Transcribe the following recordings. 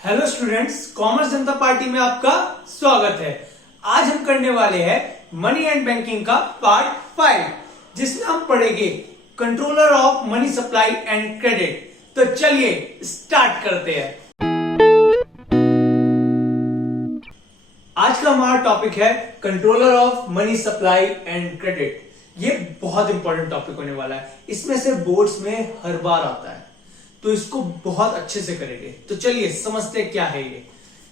Hello students, commerce जनता party में आपका स्वागत है। आज हम करने वाले हैं मनी एंड बैंकिंग का पार्ट 5, जिसमें हम पढ़ेंगे controller of money supply and credit. तो चलिए स्टार्ट करते हैं। आज का हमारा टॉपिक है controller of money supply and credit. ये बहुत इंपॉर्टेंट टॉपिक होने वाला है। इसमें से बोर्ड्स में हर बार आता है, तो इसको बहुत अच्छे से करेंगे। तो चलिए समझते हैं क्या है ये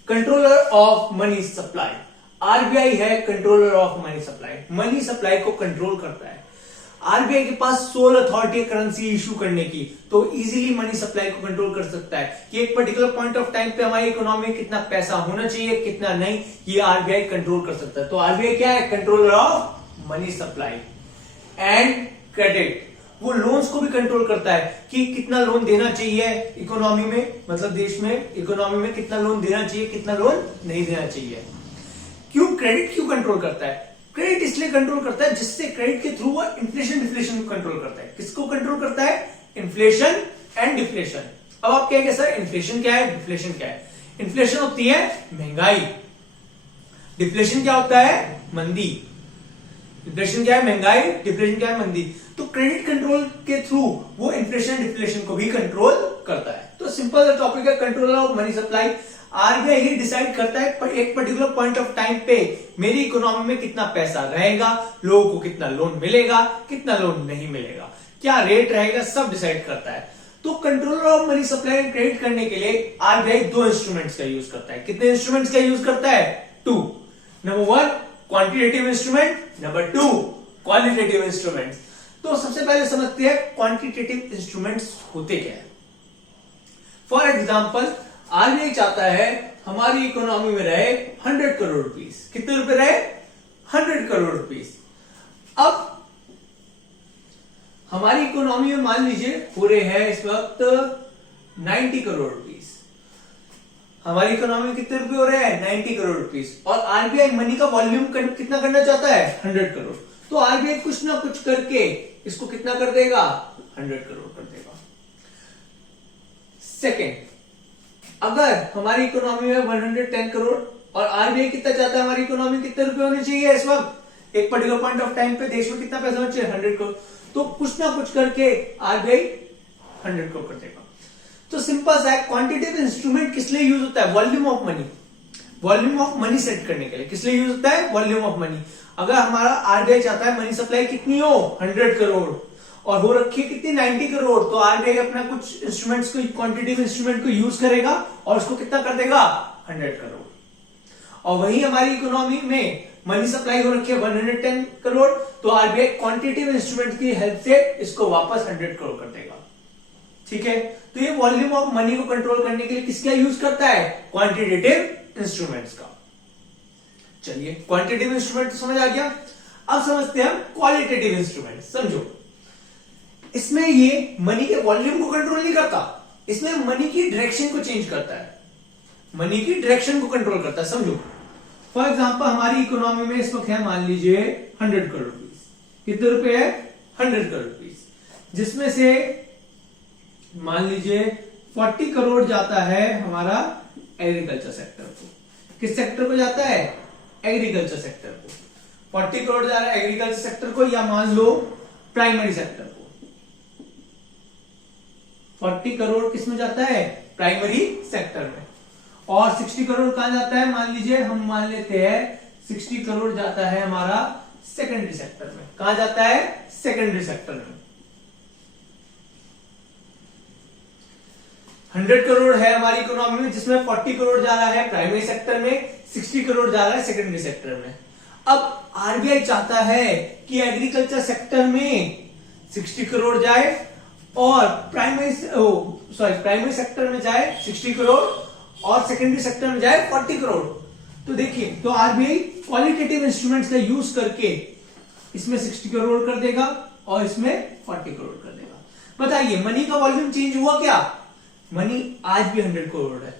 controller of money supply. RBI है controller of money supply, money supply को कंट्रोल करता है। आरबीआई के पास सोल अथॉरिटी है करेंसी इशू करने की, तो इजीली मनी सप्लाई को कंट्रोल कर सकता है कि एक पर्टिकुलर पॉइंट ऑफ टाइम पे हमारी इकोनॉमी में कितना पैसा होना चाहिए, कितना नहीं, ये आरबीआई कंट्रोल कर सकता है। तो आरबीआई क्या है? Controller of money supply and credit. वो लोन्स को भी कंट्रोल करता है कि कितना लोन देना चाहिए इकोनॉमी में, मतलब देश में इकोनॉमी में कितना लोन देना चाहिए, कितना लोन नहीं देना चाहिए। क्यों क्रेडिट क्यों कंट्रोल करता है? क्रेडिट इसलिए कंट्रोल करता है जिससे क्रेडिट के थ्रू वो इन्फ्लेशन डिफ्लेशन को कंट्रोल करता है। किसको कंट्रोल करता है? Inflation and deflation. अब आप कहेंगे सर इन्फ्लेशन क्या है, डिफ्लेशन क्या है? इन्फ्लेशन होती है महंगाई, डिफ्लेशन क्या होता है? मंदी। इन्फ्लेशन क्या है? महंगाई, डिफ्लेशन क्या है? मंदी। तो क्रेडिट कंट्रोल के थ्रू वो इन्फ्लेशन डिफ्लेशन को भी कंट्रोल करता है। तो सिंपल टॉपिक है controller of money supply. RBI he decide करता है पर एक पर्टिकुलर पॉइंट ऑफ टाइम पे मेरी इकोनॉमी में कितना पैसा रहेगा, लोगों को कितना लोन मिलेगा, कितना लोन नहीं मिलेगा, क्या रेट रहेगा, सब डिसाइड करता है। तो controller of money supply and credit करने के लिए आरबीआई दो इंस्ट्रूमेंट्स का यूज करता है। कितने इंस्ट्रूमेंट्स का यूज करता है? 2। Number 1 quantitative instrument, number 2 qualitative instruments. तो सबसे पहले समझते हैं क्वांटिटेटिव इंस्ट्रूमेंट्स होते क्या है। फॉर एग्जांपल आरबीआई चाहता है हमारी इकोनॉमी में रहे 100 करोड़ रुपीस। कितने रुपए रहे? 100 करोड़ रुपीस। अब हमारी इकोनॉमी में मान लीजिए हो रहे हैं इस वक्त 90 करोड़ रुपीस। हमारी इकोनॉमी में कितने रुपए हो रहे हैं? 90 करोड़ रुपीस। और आरबीआई मनी का वॉल्यूम कितना करना चाहता है? 100 करोड़। तो आरबीआई कुछ ना कुछ करके इसको कितना कर देगा? 100 करोड़ कर देगा। सेकेंड, अगर हमारी इकोनॉमी में 110 करोड़ और आरबीआई कितना चाहता है हमारी इकोनॉमी कितने रुपए होने चाहिए इस वक्त, एक पर्टिकुलर पॉइंट ऑफ टाइम पे देश में कितना पैसा होना चाहिए? 100 करोड़। तो कुछ ना कुछ करके आरबीआई 100 करोड़ कर देगा। तो सिंपल सा है, क्वांटिटेटिव इंस्ट्रूमेंट किस लिए यूज होता है? Volume of money, volume of money set करने के लिए। किस लिए यूज होता है? Volume of money. अगर हमारा आरबीआई चाहता है मनी सप्लाई कितनी हो? 100 करोड़ और हो रखी है कितनी? 90 करोड़। तो आरबीआई अपना कुछ इंस्ट्रूमेंट्स को, क्वांटिटेटिव इंस्ट्रूमेंट को यूज करेगा और उसको कितना कर देगा? 100 करोड़। और वही हमारी इकोनॉमी में मनी सप्लाई हो रखी है 110 करोड़, तो आरबीआई क्वांटिटेटिव इंस्ट्रूमेंट की हेल्प से इसको वापस 100 करोड़ कर देगा। ठीक है, तो ये वॉल्यूम ऑफ मनी को कंट्रोल करने के लिए किसका यूज करता है? क्वांटिटेटिव इंस्ट्रूमेंट्स का। चलिए क्वांटिटेटिव इंस्ट्रूमेंट समझ आ गया। अब समझते हैं हम क्वालिटेटिव इंस्ट्रूमेंट। समझो, इसमें ये मनी के वॉल्यूम को कंट्रोल नहीं करता, इसमें मनी की डायरेक्शन को चेंज करता है, मनी की डायरेक्शन को कंट्रोल करता है। समझो, फॉर एग्जांपल हमारी इकोनॉमी में इस वक्त है मान लीजिए 100 करोड़ रुपीस। कितने रुपए है? 100 करोड़ रुपीस, जिसमें से मान लीजिए 40 करोड़ जाता है हमारा एग्रीकल्चर सेक्टर को। किस सेक्टर को जाता है? एग्रीकल्चर सेक्टर को। 40 करोड़ जा रहा है एग्रीकल्चर सेक्टर को, या मान लो प्राइमरी सेक्टर को। 40 करोड़ किस में जाता है? प्राइमरी सेक्टर में। और 60 करोड़ कहां जाता है? मान लीजिए हम मान लेते हैं 60 करोड़ जाता है हमारा सेकेंडरी सेक्टर में। कहां जाता है? सेकेंडरी सेक्टर में। 100 करोड़ है हमारी इकोनॉमी में, जिसमें 40 करोड़ जा रहा है प्राइमरी सेक्टर में, 60 करोड़ जा रहा है सेकेंडरी सेक्टर में। अब आरबीआई चाहता है कि एग्रीकल्चर सेक्टर में 60 करोड़ जाए और प्राइमरी सेक्टर में जाए 60 करोड़ और सेकेंडरी सेक्टर में जाए 40 करोड़। तो देखिए, तो आरबीआई क्वालिटेटिव इंस्ट्रूमेंट्स का यूज करके इसमें 60 करोड़ कर देगा और इसमें 40 करोड़ कर देगा। बताइए मनी का वॉल्यूम चेंज हुआ क्या? मनी आज भी 100 करोड़ है,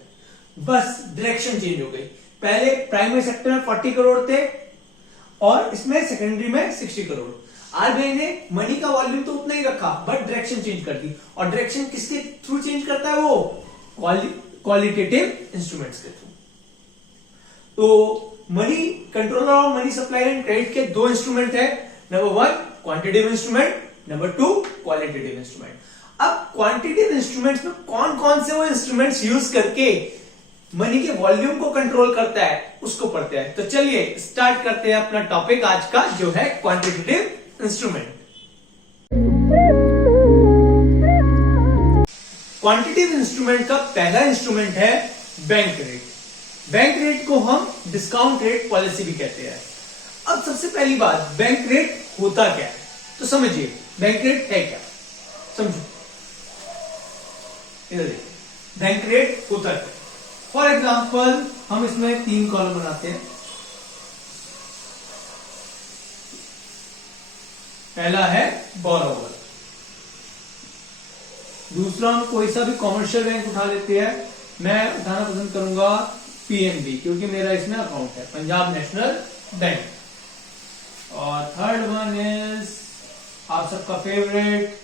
बस डायरेक्शन चेंज हो गई। पहले प्राइमरी सेक्टर में 40 करोड़ थे और इसमें सेकेंडरी में 60 करोड़। आरबीआई ने मनी का वॉल्यूम तो उतना ही रखा, बट डायरेक्शन चेंज कर दी। और डायरेक्शन किसके थ्रू चेंज करता है? वो क्वालिटेटिव इंस्ट्रूमेंट्स के थ्रू। तो money controller of money supply and credit के दो इंस्ट्रूमेंट है, number 1 quantitative instrument, number 2 qualitative instrument. अब क्वांटिटेटिव इंस्ट्रूमेंट्स में कौन कौन से वो इंस्ट्रूमेंट्स यूज करके मनी के वॉल्यूम को कंट्रोल करता है उसको पढ़ते हैं। तो चलिए स्टार्ट करते हैं अपना टॉपिक आज का, जो है क्वांटिटेटिव इंस्ट्रूमेंट। क्वांटिटेटिव इंस्ट्रूमेंट का पहला इंस्ट्रूमेंट है बैंक रेट। बैंक रेट को हम डिस्काउंट रेट पॉलिसी भी कहते हैं। अब सबसे पहली बात, बैंक रेट होता क्या है, तो समझिए बैंक रेट है क्या, समझो। इधर देखिए, बैंक रेट होता क्या। फॉर एग्जाम्पल हम इसमें 3 कॉलम बनाते हैं। पहला है बोरोवर, दूसरा हम कोई सा भी कॉमर्शियल बैंक उठा लेते हैं। मैं उठाना पसंद करूंगा पीएनबी, क्योंकि मेरा इसमें अकाउंट है, पंजाब नेशनल बैंक। और थर्ड वन इज आप सबका फेवरेट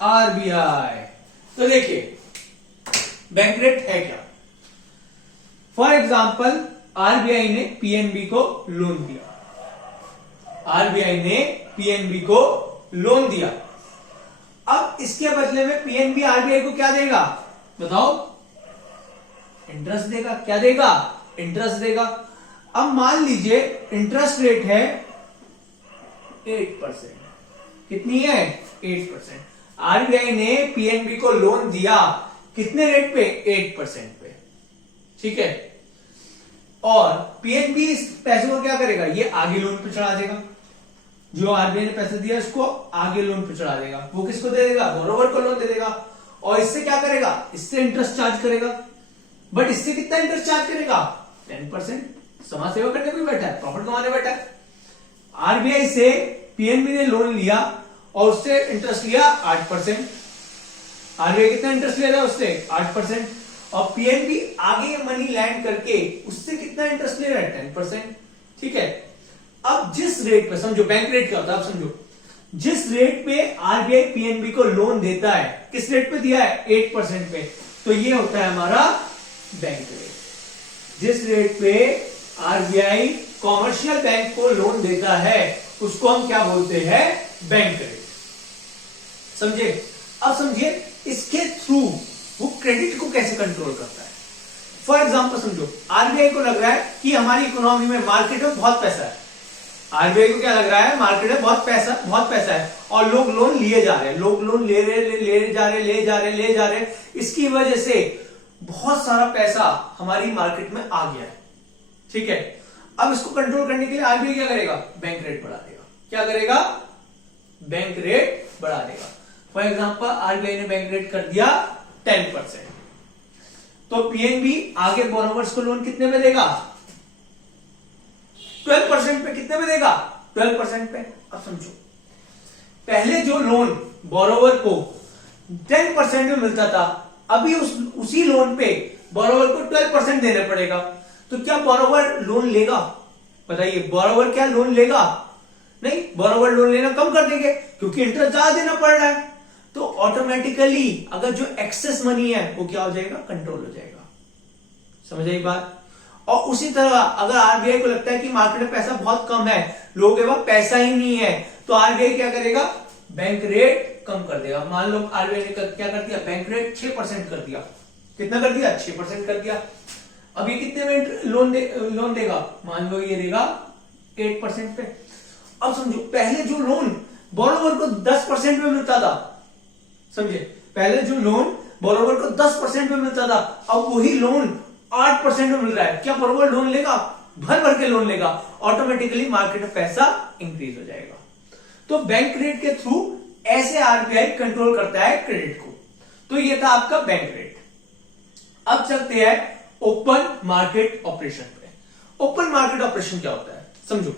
आरबीआई। तो देखिए बैंक रेट है क्या। फॉर एग्जाम्पल आरबीआई ने पीएनबी को लोन दिया, आरबीआई ने पीएनबी को लोन दिया। अब इसके बदले में पीएनबी आरबीआई को क्या देगा, बताओ, इंटरेस्ट देगा। क्या देगा, इंटरेस्ट देगा। अब मान लीजिए इंटरेस्ट रेट है 8%। कितनी है, 8%। आरबीआई ने पीएनबी को लोन दिया कितने रेट पे, 8% पे, ठीक है। और पीएनबी इस पैसे को क्या करेगा, ये आगे लोन पे चढ़ा देगा। जो आरबीआई ने पैसे दिया इसको आगे लोन पे चढ़ा देगा। वो किसको दे देगा, बोरोवर को लोन दे देगा। और इससे क्या करेगा, इससे इंटरेस्ट चार्ज करेगा। बट इससे कितना इंटरेस्ट चार्ज करेगा, 10%। समाज सेवा करने को बैठा है, प्रॉफिट कमाने बैठा है। आरबीआई से पीएनबी ने लोन लिया और उससे इंटरेस्ट लिया 8%। आरबीआई कितना इंटरेस्ट ले रहा है, उससे 8%। और पीएनबी आगे मनी लैंड करके उससे कितना इंटरेस्ट ले रहा है, 10%, ठीक है। अब जिस रेट पे, समझो बैंक रेट क्या होता है, आप समझो, जिस रेट पे आरबीआई पीएनबी को लोन देता है, किस रेट पे दिया है, 8% पे, तो ये होता है हमारा बैंक रेट। जिस रेट पे आरबीआई कॉमर्शियल बैंक को लोन देता है उसको हम क्या बोलते हैं, बैंक रेट। समझे। अब समझिए इसके थ्रू वो क्रेडिट को कैसे कंट्रोल करता है। फॉर एग्जांपल समझो, आरबीआई को लग रहा है कि हमारी इकोनॉमी में, मार्केट में बहुत पैसा है। आरबीआई को क्या लग रहा है, मार्केट में बहुत पैसा है और लोग लोन लिए जा रहे हैं, लोग लोन ले जा रहे हैं। इसकी वजह से बहुत सारा पैसा हमारी मार्केट में आ गया है, ठीक है। अब इसको कंट्रोल करने के लिए आरबीआई क्या करेगा, बैंक रेट बढ़ा देगा। क्या करेगा, बैंक रेट बढ़ा देगा। फॉर एग्जांपल आरबीआई ने बैंक रेट कर दिया 10%, तो पीएनबी आगे बोरोवर्स को लोन कितने में देगा, 12% पे। कितने में देगा, 12% पे। अब समझो, पहले जो लोन बोरोवर को 10% में मिलता था, अभी उसी लोन पे बोरोवर को 12% देना पड़ेगा। तो क्या बोरोवर लोन लेगा, बताइए, बोरोवर क्या लोन लेगा, नहीं, बोरोवर लोन लेना कम कर देंगे क्योंकि इंटरेस्ट ज्यादा देना पड़ रहा है। तो ऑटोमेटिकली अगर जो एक्सेस मनी है वो क्या हो जाएगा, कंट्रोल हो जाएगा। समझ आई बात। और उसी तरह अगर आरबीआई को लगता है कि मार्केट में पैसा बहुत कम है, लोगों के पास पैसा ही नहीं है, तो आरबीआई क्या करेगा, बैंक रेट कम कर देगा। मान लो आरबीआई ने क्या कर दिया, बैंक रेट 6% कर दिया। कितना कर दिया, 6% कर दिया। अब ये कितने में लोन देगा, मान लो ये देगा 8% पे। अब समझो, पहले जो लोन बोरोवर को 10% में मिलता था, समझे, पहले जो लोन बोरोवर को 10% में मिलता था, अब वही लोन 8% में मिल रहा है। क्या बोरोवर लोन लेगा, भर भर के लोन लेगा, ऑटोमेटिकली मार्केट में पैसा इंक्रीज हो जाएगा। तो बैंक रेट के थ्रू ऐसे आरबीआई कंट्रोल करता है क्रेडिट को। तो ये था आपका बैंक रेट। अब चलते हैं ओपन मार्केट ऑपरेशन पे। ओपन मार्केट ऑपरेशन क्या होता है, समझो,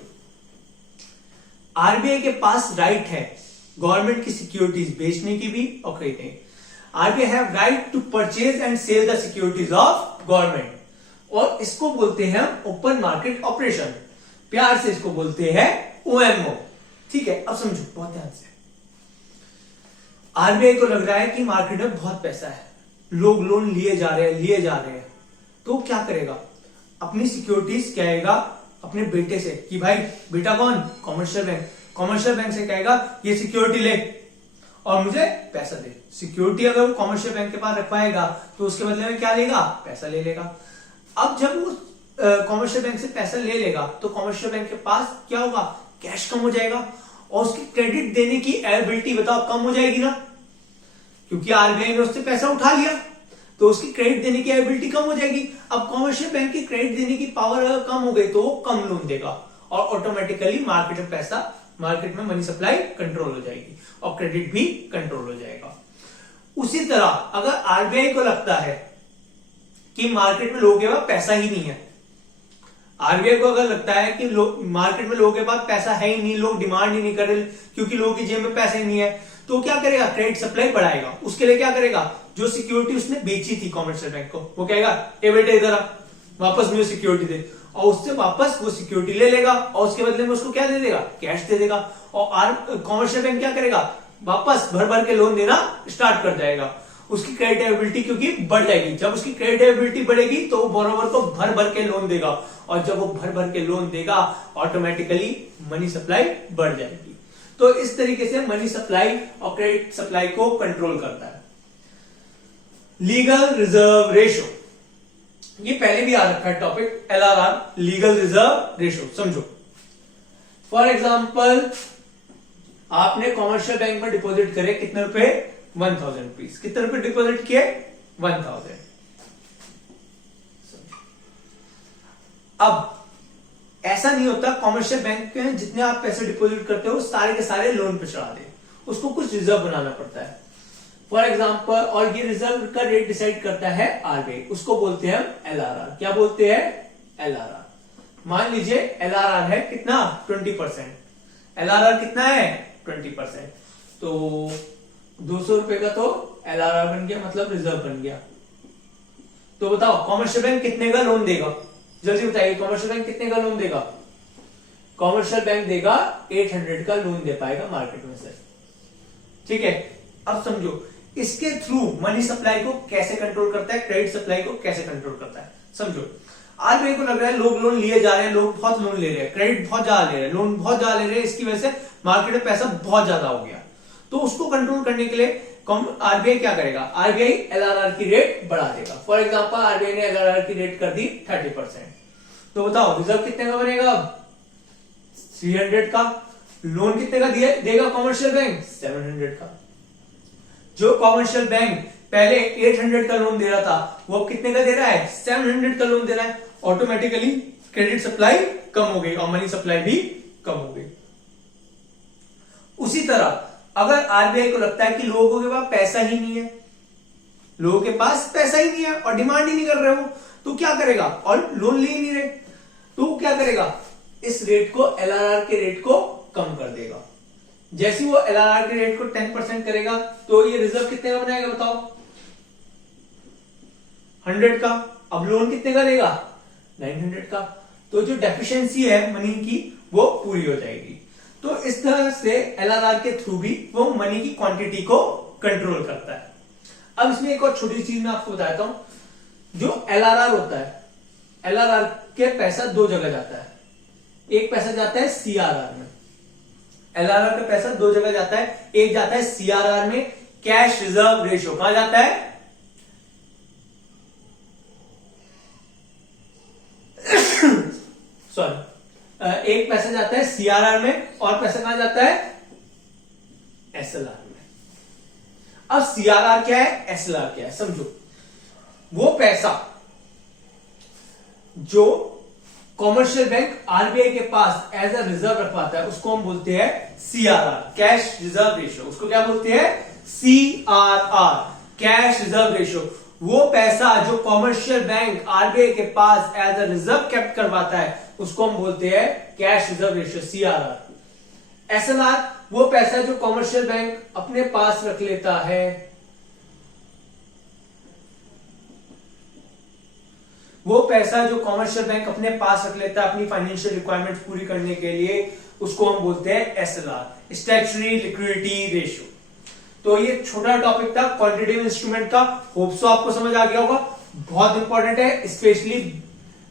आरबीआई के पास राइट है गवर्नमेंट की सिक्योरिटीज बेचने की भी और खरीदने की। RBI have right to purchase and sell the securities of government, और इसको बोलते हैं ओपन मार्केट ऑपरेशन। प्यार से इसको बोलते हैं ओएमओ। ठीक है, अब समझो बहुत ध्यान से। आरबीआई को लग रहा है कि मार्केट में बहुत पैसा है, लोग लोन लिए जा रहे हैं, तो क्या करेगा, अपनी सिक्योरिटीज कहेगा अपने बेटे से कि भाई, बेटा कौन, कॉमर्शियल बैंक से कहेगा ये सिक्योरिटी ले और मुझे पैसा दे। सिक्योरिटी अगर वो कॉमर्शियल बैंक के पास रखवाएगा तो उसके बदले में क्या लेगा, पैसा ले लेगा। अब जब वो कॉमर्शियल बैंक से पैसा ले लेगा तो कॉमर्शियल बैंक के पास क्या होगा, कैश कम हो जाएगा और उसकी क्रेडिट देने की एबिलिटी बताओ कम हो जाएगी ना, क्योंकि आरबीआई ने उससे पैसा उठा लिया तो उसकी क्रेडिट देने की एबिलिटी कम हो जाएगी। अब कॉमर्शियल बैंक की क्रेडिट देने की पावर अगर कम हो गई तो वो कम लोन देगा और ऑटोमेटिकली मार्केट में मनी सप्लाई कंट्रोल हो जाएगी और क्रेडिट भी कंट्रोल हो जाएगा। उसी तरह अगर आरबीआई को लगता है कि मार्केट में लोगों के पास पैसा ही नहीं है, आरबीआई को अगर लगता है कि मार्केट में लोगों के पास पैसा है ही नहीं, लोग डिमांड ही नहीं कर रहे क्योंकि लोगों की जेब में पैसा ही नहीं है, तो क्या करेगा, क्रेडिट सप्लाई बढ़ाएगा। उसके लिए क्या करेगा, जो सिक्योरिटी उसने बेची थी कॉमर्शियल बैंक को, वो कहेगा ए बेटे इधर आ, वापस मुझे सिक्योरिटी दे, और उससे वापस वो सिक्योरिटी ले लेगा और उसके बदले में उसको क्या दे देगा, कैश दे देगा। और कॉमर्शियल बैंक क्या करेगा, वापस भर भर के लोन देना स्टार्ट कर जाएगा। उसकी क्रेडिट एबिलिटी क्योंकि बढ़ जाएगी, जब उसकी क्रेडिट एबिलिटी बढ़ेगी तो वो बोरोवर को भर भर के लोन देगा और जब वो भर भर के लोन देगा ऑटोमेटिकली मनी सप्लाई बढ़ जाएगी। तो इस तरीके से मनी सप्लाई और क्रेडिट सप्लाई को कंट्रोल करता है। लीगल रिजर्व रेशो, ये पहले भी आ रखा है topic, LRR, legal reserve ratio. समझो, फॉर एग्जाम्पल आपने कॉमर्शियल बैंक में डिपॉजिट करे कितने रुपए, 1000 रुपीज। कितने रुपए डिपॉजिट किए, 1000। अब ऐसा नहीं होता कॉमर्शियल बैंक में जितने आप पैसे डिपॉजिट करते हो सारे के सारे लोन पे चढ़ा दे, उसको कुछ रिजर्व बनाना पड़ता है फॉर एग्जाम्पल, और ये रिजर्व का रेट डिसाइड करता है आरबीआई, उसको बोलते हैं एलआरआर। क्या बोलते हैं, एलआरआर। मान लीजिए एलआरआर है कितना, 20%। एलआरआर कितना है, 20%। तो 200 रुपए का तो एलआरआर बन गया, मतलब रिजर्व बन गया। तो बताओ कॉमर्शियल बैंक कितने का लोन देगा, जल्दी बताइए, कॉमर्शियल बैंक कितने का लोन देगा। कॉमर्शियल बैंक देगा 800 का लोन दे पाएगा मार्केट में से, ठीक है। अब समझो इसके थ्रू मनी सप्लाई को कैसे कंट्रोल करता है, क्रेडिट सप्लाई को कैसे कंट्रोल करता है। समझो आरबीआई को लग रहा है लोग लोन लिए जा रहे हैं, लोग बहुत लोन ले रहे हैं, क्रेडिट बहुत ज्यादा ले रहे हैं, लोन बहुत ज्यादा ले रहे हैं, इसकी वजह से मार्केट में पैसा बहुत ज्यादा हो गया। तो उसको कंट्रोल करने के लिए आरबीआई क्या करेगा, आरबीआई एलआरआर की रेट बढ़ा देगा। फॉर एग्जांपल आरबीआई ने एलआरआर की रेट कर दी 30%, तो बताओ रिजर्व कितने का बनेगा, 300 का। लोन कितने का देगा कॉमर्शियल बैंक, 700 का। जो कॉमर्शियल बैंक पहले 800 का लोन दे रहा था वो अब कितने का दे रहा है, 700 का लोन दे रहा है। ऑटोमेटिकली क्रेडिट सप्लाई कम हो गई और मनी सप्लाई भी कम हो गई। उसी तरह अगर आरबीआई को लगता है कि लोगों के पास पैसा ही नहीं है, लोगों के पास पैसा ही नहीं है और डिमांड ही नहीं कर रहे हो, तो क्या करेगा, और लोन ले ही नहीं रहे, तो क्या करेगा, इस रेट को, एलआरआर के रेट को कम कर देगा। जैसे वो एलआरआर के रेट को 10% करेगा तो ये रिजर्व कितने का बनाएगा बताओ, 100 का। अब लोन कितने का देगा, 900 का। तो जो डेफिशिएंसी है मनी की वो पूरी हो जाएगी। तो इस तरह से एलआरआर के थ्रू भी वो मनी की क्वांटिटी को कंट्रोल करता है। अब इसमें एक और छोटी चीज मैं आपको बताता हूं, जो एलआरआर होता है, एलआरआर के पैसा दो जगह जाता है। एक पैसा जाता है सीआरआर में, एलआरआर का पैसा दो जगह जाता है, एक जाता है सीआरआर में, कैश रिजर्व रेशियो। कहां जाता है, सॉरी, एक पैसा जाता है सीआरआर में और पैसा कहां जाता है, एसएलआर में। अब सीआरआर क्या है, एसएलआर क्या है, समझो। वो पैसा जो कॉमर्शियल बैंक आरबीआई के पास एज अ रिजर्व रखवाता है उसको हम बोलते हैं सीआरआर, कैश रिजर्व रेशियो। उसको क्या बोलते हैं, सीआरआर, कैश रिजर्व रेशियो। वो पैसा जो कॉमर्शियल बैंक आरबीआई के पास एज अ रिजर्व कैप्ट करवाता है उसको हम बोलते हैं cash reserve ratio, CRR. SLR वो पैसा जो कॉमर्शियल बैंक अपने पास रख लेता है, वो पैसा जो कॉमर्शियल बैंक अपने पास रख लेता है अपनी फाइनेंशियल रिक्वायरमेंट पूरी करने के लिए, उसको हम बोलते हैं एसएलआर, स्टैट्यूटरी लिक्विडिटी रेशियो। तो ये छोटा टॉपिक था क्वांटिटेटिव इंस्ट्रूमेंट का, होप सो आपको समझ आ गया होगा। बहुत इंपॉर्टेंट है, स्पेशली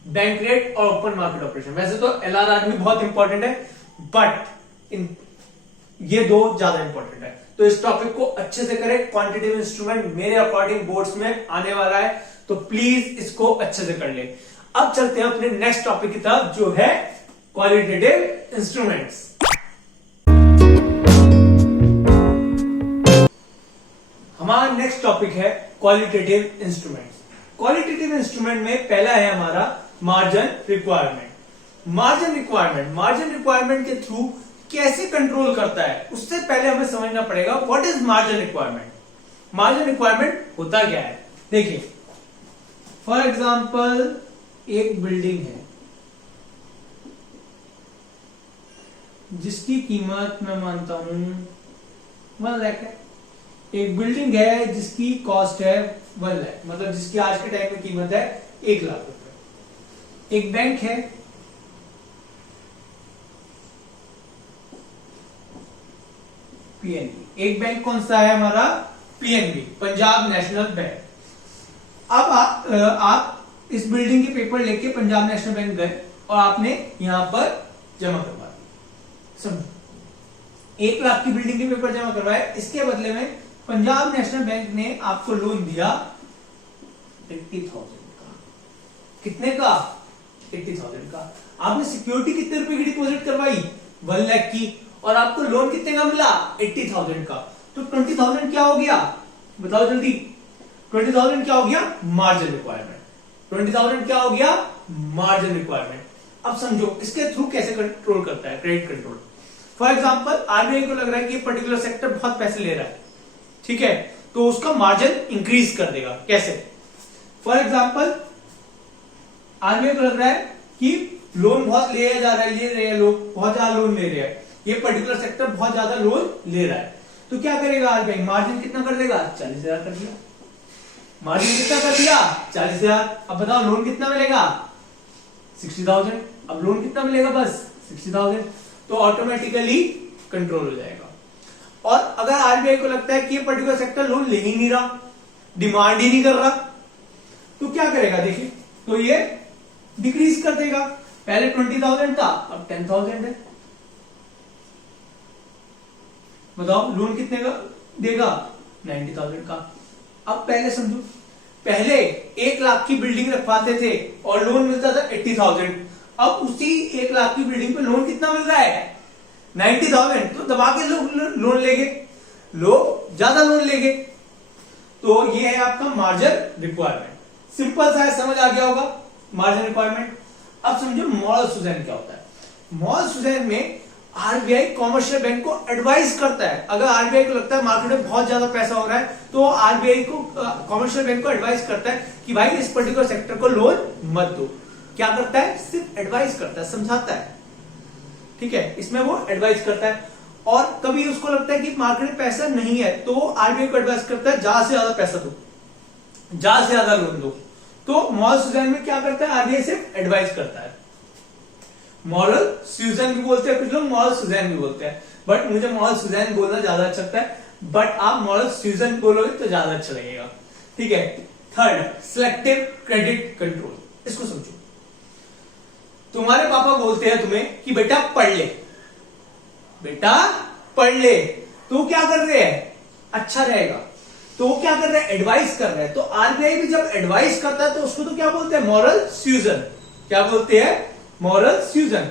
बैंक रेट और ओपन मार्केट ऑपरेशन। वैसे तो एलआरआर भी बहुत इंपॉर्टेंट है, बट ये दो ज्यादा इंपॉर्टेंट है। तो इस टॉपिक को अच्छे से करें। क्वांटिटेटिव इंस्ट्रूमेंट मेरे अकॉर्डिंग बोर्ड्स में आने वाला है, तो प्लीज इसको अच्छे से कर ले। अब चलते हैं अपने नेक्स्ट टॉपिक की तरफ, जो है क्वालिटेटिव इंस्ट्रूमेंट्स। हमारा नेक्स्ट टॉपिक है क्वालिटेटिव इंस्ट्रूमेंट्स। क्वालिटेटिव इंस्ट्रूमेंट में पहला है हमारा मार्जिन रिक्वायरमेंट। मार्जिन रिक्वायरमेंट के थ्रू कैसे कंट्रोल करता है, उससे पहले हमें समझना पड़ेगा what is margin requirement. Margin requirement होता क्या है, देखिए फॉर एग्जांपल एक बिल्डिंग है जिसकी कीमत मैं मानता हूं 1 लाख है। एक बिल्डिंग है जिसकी कॉस्ट है 1 लाख, मतलब जिसकी आज के टाइम में कीमत है 1 लाख रुपए। एक बैंक है, पीएनबी। एक बैंक कौन सा है हमारा, पीएनबी, पंजाब नेशनल बैंक। अब आप इस बिल्डिंग के पेपर लेके पंजाब नेशनल बैंक गए और आपने यहां पर जमा करवा दिया। समझो 1 लाख की बिल्डिंग के पेपर जमा करवाए, इसके बदले में पंजाब नेशनल बैंक ने आपको लोन दिया 80,000 का। कितने का, 80,000 का। आपने सिक्योरिटी कितने रुपए की डिपॉजिट करवाई, 1 लाख की, और आपको लोन कितने का मिला, 80,000 का। तो 20,000 क्या हो गया, बताओ जल्दी। 20,000 क्या हो गया, मार्जिन रिक्वायरमेंट। 20,000 क्या हो गया, मार्जिन रिक्वायरमेंट। अब समझो इसके थ्रू कैसे कंट्रोल करता है, credit control. For example RBI को लग रहा है कि ये पर्टिकुलर सेक्टर बहुत पैसे ले रहा है, ठीक है, तो उसका मार्जिन इंक्रीज कर देगा। कैसे, फॉर एग्जांपल आरबीआई को लग रहा है कि लोन बहुत ले जा रहा है, ले रहे हैं लोग, बहुत ज्यादा लोन ले रहे हैं, ये पर्टिकुलर सेक्टर बहुत ज्यादा लोन ले रहा है, तो क्या करेगा आरबीआई, मार्जिन कितना कर देगा, 40,000 कर दिया। मार्जिन कितना कर दिया, 40,000। अब बताओ लोन कितना मिलेगा, 60,000। अब लोन कितना मिलेगा, बस 60,000। तो ऑटोमेटिकली कंट्रोल हो जाएगा। और अगर आरबीआई को लगता है कि ये पर्टिकुलर सेक्टर लोन ले ही नहीं रहा, डिमांड ही नहीं कर रहा, तो क्या करेगा, देखिए, तो ये डिक्रीज कर देगा। पहले 20,000 था, अब 10,000 है। बताओ लोन कितने का देगा, 90,000 का। अब पहले समझो, पहले 1 लाख की बिल्डिंग रखवाते थे और लोन मिलता था 80,000। अब उसी 1 लाख की बिल्डिंग पे लोन कितना मिल रहा है, 90,000। तो दबा के लोग लोन लेंगे, लोग ज्यादा लोन लेंगे। तो ये है आपका मार्जिन रिक्वायरमेंट। सिंपल सा है, समझ आ गया होगा मार्जिन रिक्वायरमेंट। अब समझो मॉरल सुज़ाइन क्या होता है। मॉरल सुज़ाइन में आरबीआई कॉमर्शियल बैंक को एडवाइस करता है। अगर आरबीआई को लगता है मार्केट में बहुत ज्यादा पैसा हो रहा है, तो आरबीआई को कॉमर्शियल बैंक को एडवाइस करता है कि भाई इस पर्टिकुलर सेक्टर को लोन मत दो। क्या करता है, सिर्फ एडवाइस करता है, समझाता है, ठीक है, इसमें वो एडवाइस करता है। और कभी उसको लगता है कि मार्केट में पैसा नहीं है, तो आरबीआई को एडवाइस करता है ज्यादा से ज्यादा पैसा दो, ज्यादा से ज्यादा लोन दो। तो मॉरल सुज़ाइन में क्या करता है, आरबीआई सिर्फ एडवाइस करता है। मॉरल सुज़ाइन भी बोलते हैं कुछ लोग, मॉरल सुज़ाइन भी बोलते हैं, बट मुझे मॉरल सुज़ाइन बोलना ज्यादा अच्छा लगता है। बट आप मॉरल सुज़ाइन बोलोगे तो ज्यादा अच्छा लगेगा, ठीक है। Third, selective credit control. इसको समझो, तुम्हारे पापा बोलते हैं तुम्हें कि बेटा पढ़ ले, बेटा पढ़ ले, तो क्या कर रहे हैं, अच्छा रहेगा, तो क्या कर रहे हैं, एडवाइस कर रहे हैं। तो आरबीआई भी जब एडवाइस करता है तो उसको तो क्या बोलते हैं, मॉरल सुज़ाइन। क्या बोलते हैं, मॉरल सुज़ाइन।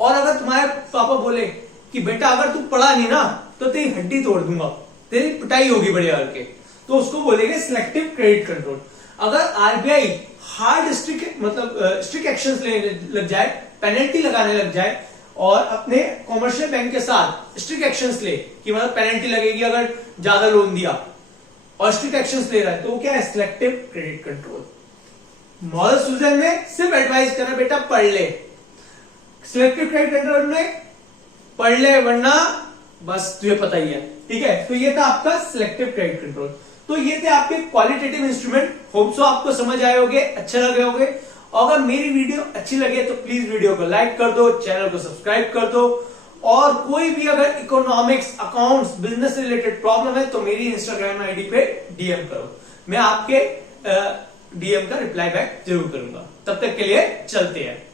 और अगर तुम्हारे पापा बोले कि बेटा अगर तू पढ़ा नहीं ना तो तेरी हड्डी तोड़ दूंगा, तेरी पिटाई होगी बड़े करके, तो उसको बोलेंगे सिलेक्टिव क्रेडिट कंट्रोल। अगर आरबीआई हार्ड स्ट्रिक्ट मतलब स्ट्रिक्ट एक्शंस लेने लग जाए, पेनल्टी लगाने लग जाए, और अपने कॉमर्शियल बैंक के साथ स्ट्रिक्ट एक्शंस ले कि मतलब पेनल्टी लगेगी अगर ज्यादा लोन दिया, और स्ट्रिक्ट एक्शंस ले रहा है, तो वो क्या है, सिलेक्टिव क्रेडिट कंट्रोल। मॉरल सुज़ाइन में सिर्फ एडवाइस कर रहा है बेटा पढ़ ले, सिलेक्टिव क्रेडिट कंट्रोल में पढ़ ले वरना बस तुझे पता ही है, ठीक है। तो ये था आपका सिलेक्टिव क्रेडिट कंट्रोल। तो ये थे आपके क्वालिटेटिव इंस्ट्रूमेंट। होप सो आपको समझ आए होंगे, अच्छे लगे होंगे। और अगर मेरी वीडियो अच्छी लगे तो प्लीज वीडियो को लाइक कर दो, चैनल को सब्सक्राइब कर दो, और कोई भी अगर इकोनॉमिक्स, अकाउंट्स, बिजनेस से रिलेटेड प्रॉब्लम है तो मेरी इंस्टाग्राम आईडी पे डीएम करो, मैं आपके डीएम का रिप्लाई बैक जरूर करूंगा। तब तक के लिए चलते हैं।